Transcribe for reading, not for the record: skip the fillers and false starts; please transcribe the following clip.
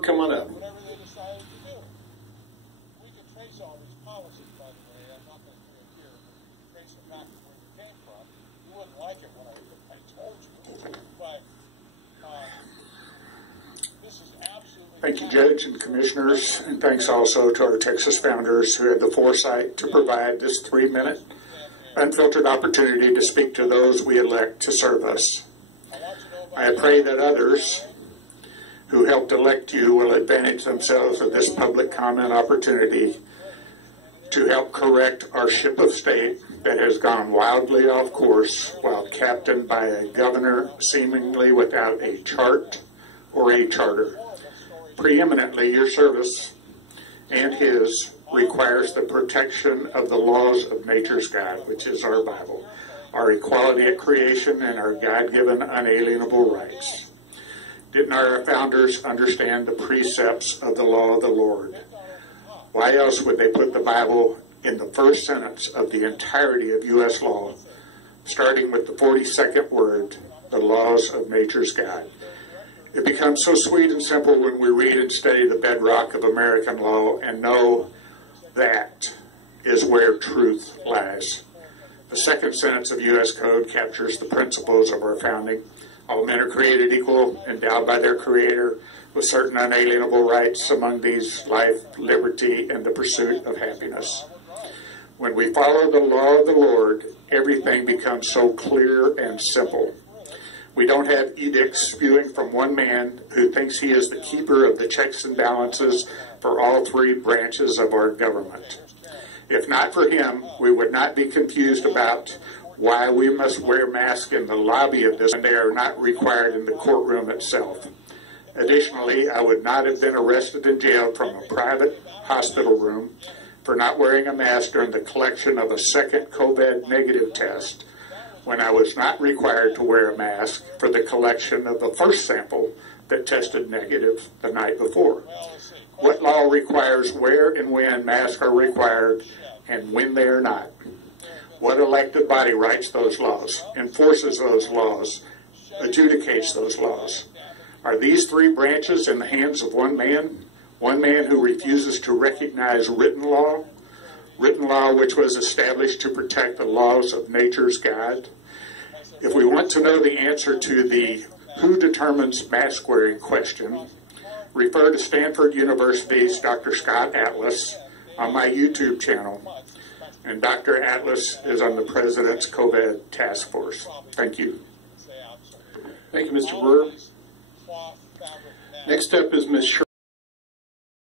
come on up. Whatever they decided to do. We can trace all these policies, by the way. I'm not going to do it here, but we can trace them back to where we came from. You wouldn't like it when I told you, but this is absolutely... Thank you, Judge and Commissioners, and thanks also to our Texas founders who had the foresight to provide this 3-minute, unfiltered opportunity to speak to those we elect to serve us. I pray that others who helped elect you will advantage themselves of this public comment opportunity to help correct our ship of state that has gone wildly off course while captained by a governor seemingly without a chart or a charter. Preeminently, your service and his requires the protection of the laws of nature's God, which is our Bible, our equality at creation, and our God-given unalienable rights. Didn't our founders understand the precepts of the law of the Lord? Why else would they put the Bible in the first sentence of the entirety of U.S. law, starting with the 42nd word, the laws of nature's God? It becomes so sweet and simple when we read and study the bedrock of American law and know that is where truth lies. The second sentence of U.S. Code captures the principles of our founding. All men are created equal, endowed by their Creator with certain unalienable rights, among these life, liberty, and the pursuit of happiness. When we follow the law of the Lord, everything becomes so clear and simple. We don't have edicts spewing from one man who thinks he is the keeper of the checks and balances for all three branches of our government. If not for him, we would not be confused about why we must wear masks in the lobby of this and they are not required in the courtroom itself. Additionally, I would not have been arrested and jailed from a private hospital room for not wearing a mask during the collection of a second COVID negative test when I was not required to wear a mask for the collection of the first sample that tested negative the night before. What law requires where and when masks are required and when they are not? What elected body writes those laws, enforces those laws, adjudicates those laws? Are these three branches in the hands of one man who refuses to recognize written law which was established to protect the laws of nature's God? If we want to know the answer to the who determines mask wearing question, refer to Stanford University's Dr. Scott Atlas on my YouTube channel. And Dr. Atlas is on the President's COVID Task Force. Thank you. Thank you, Mr. Brewer. Next up is Ms.